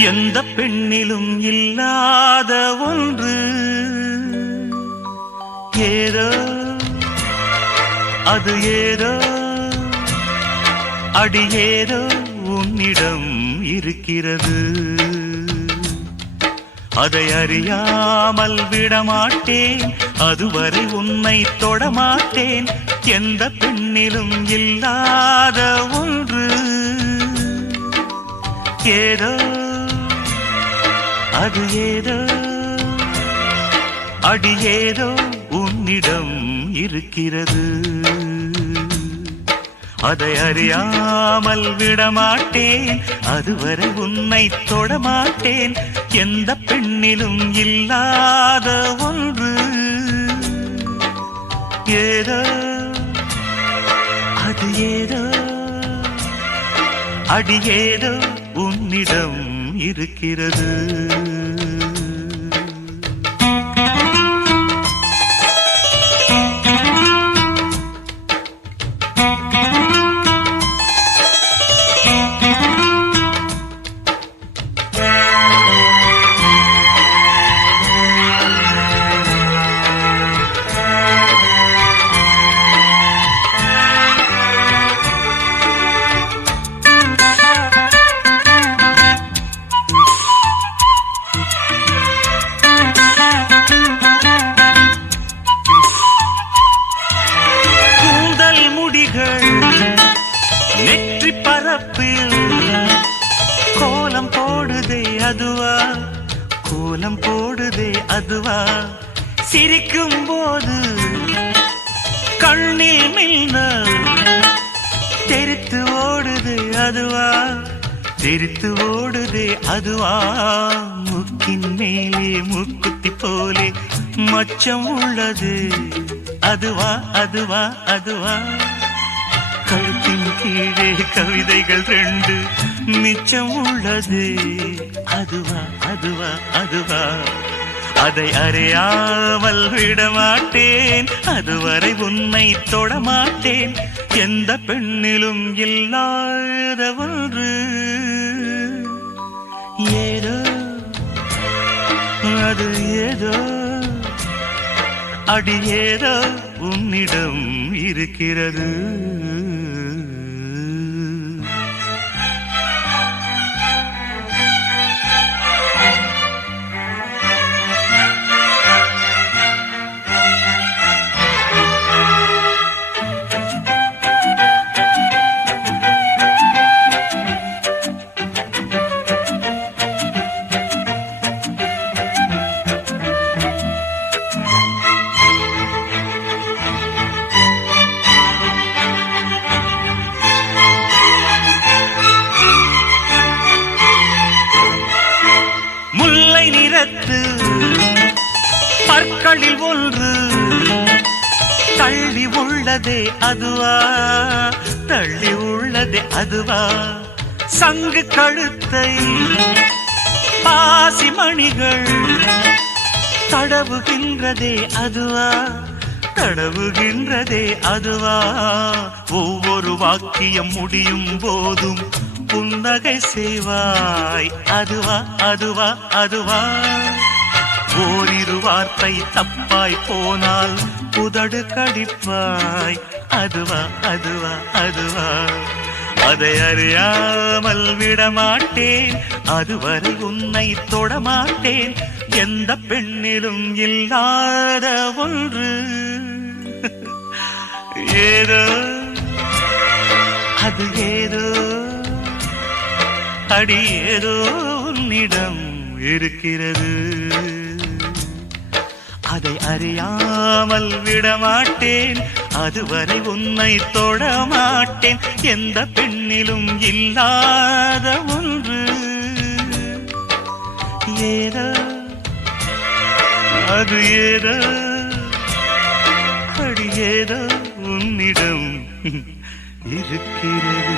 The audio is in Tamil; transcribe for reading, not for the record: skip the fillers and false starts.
எந்த பெண்ணிலும் இல்லாத ஒன்று ஏதோ அது ஏதோ அடியேதோ உன்னிடம் இருக்கிறது. அதை அறியாமல் விடமாட்டேன், அதுவரை உன்னை தொடமாட்டேன். எந்த பெண்ணிலும் இல்லாத ஒன்று ஏதோ அது ஏதோ அடியேதோ உன்னிடம் இருக்கிறது. அதை அறியாமல் விடமாட்டேன், அதுவரை உன்னை தொடமாட்டேன். எந்த பெண்ணிலும் இல்லாத ஒன்று ஏதோ அது ஏதோ அடியேதோ உன்னிடம் இருக்கிறது. நெற்றி பரப்பில் கோலம் போடுதே அதுவா, கோலம் போடுதே அதுவா. சிரிக்கும் போது கண்ணில் மின்னல் தெரித்து ஓடுது அதுவா, தெரித்து ஓடுதே அதுவா. முக்கின் மேலே முக்குத்தி போலே மச்சம் உள்ளது அதுவா அதுவா அதுவா. கழுத்தின் கீழே கவிதைகள் ரெண்டு மிச்சம் உள்ளது அதுவா அதுவா அதுவா. அதை அறியாமல் விடமாட்டேன், அதுவரை உன்னை தொடமாட்டேன். எந்த பெண்ணிலும் இல்லாத ஒன்று ஏதோ அது ஏதோ அடியேதோ உன்னிடம் இருக்கிறது. பற்களில் ஒன்று தள்ளி உள்ளதே அதுவா, தள்ளி உள்ளதே அதுவா. சங்கு கழுத்தை பாசி மணிகள் தடவுகின்றதே அதுவா, தடவுகின்றதே அதுவா. ஒவ்வொரு வாக்கியம் முடியும் போதும் புன்னகை செய்வாய் அதுவா அதுவா அதுவா. ஓரிரு வார்த்தை தப்பாய் போனால் உதடு கடிப்பாய் அதுவா அதுவா அதுவா. அதை அறியாமல் விடமாட்டேன், அதுவரை உன்னை தொடமாட்டேன். எந்த பெண்ணிலும் இல்லாத ஒன்று ஏதோ அது ஏதோ அடி ஏதோ உன்னிடம் இருக்கிறது. அதை அறியாமல் விடமாட்டேன், அதுவரை உன்னை தொடமாட்டேன். எந்த பெண்ணிலும் இல்லாத ஒன்று ஏதோ அது ஏதோ அடி ஏதோ உன்னிடம் இருக்கிறது.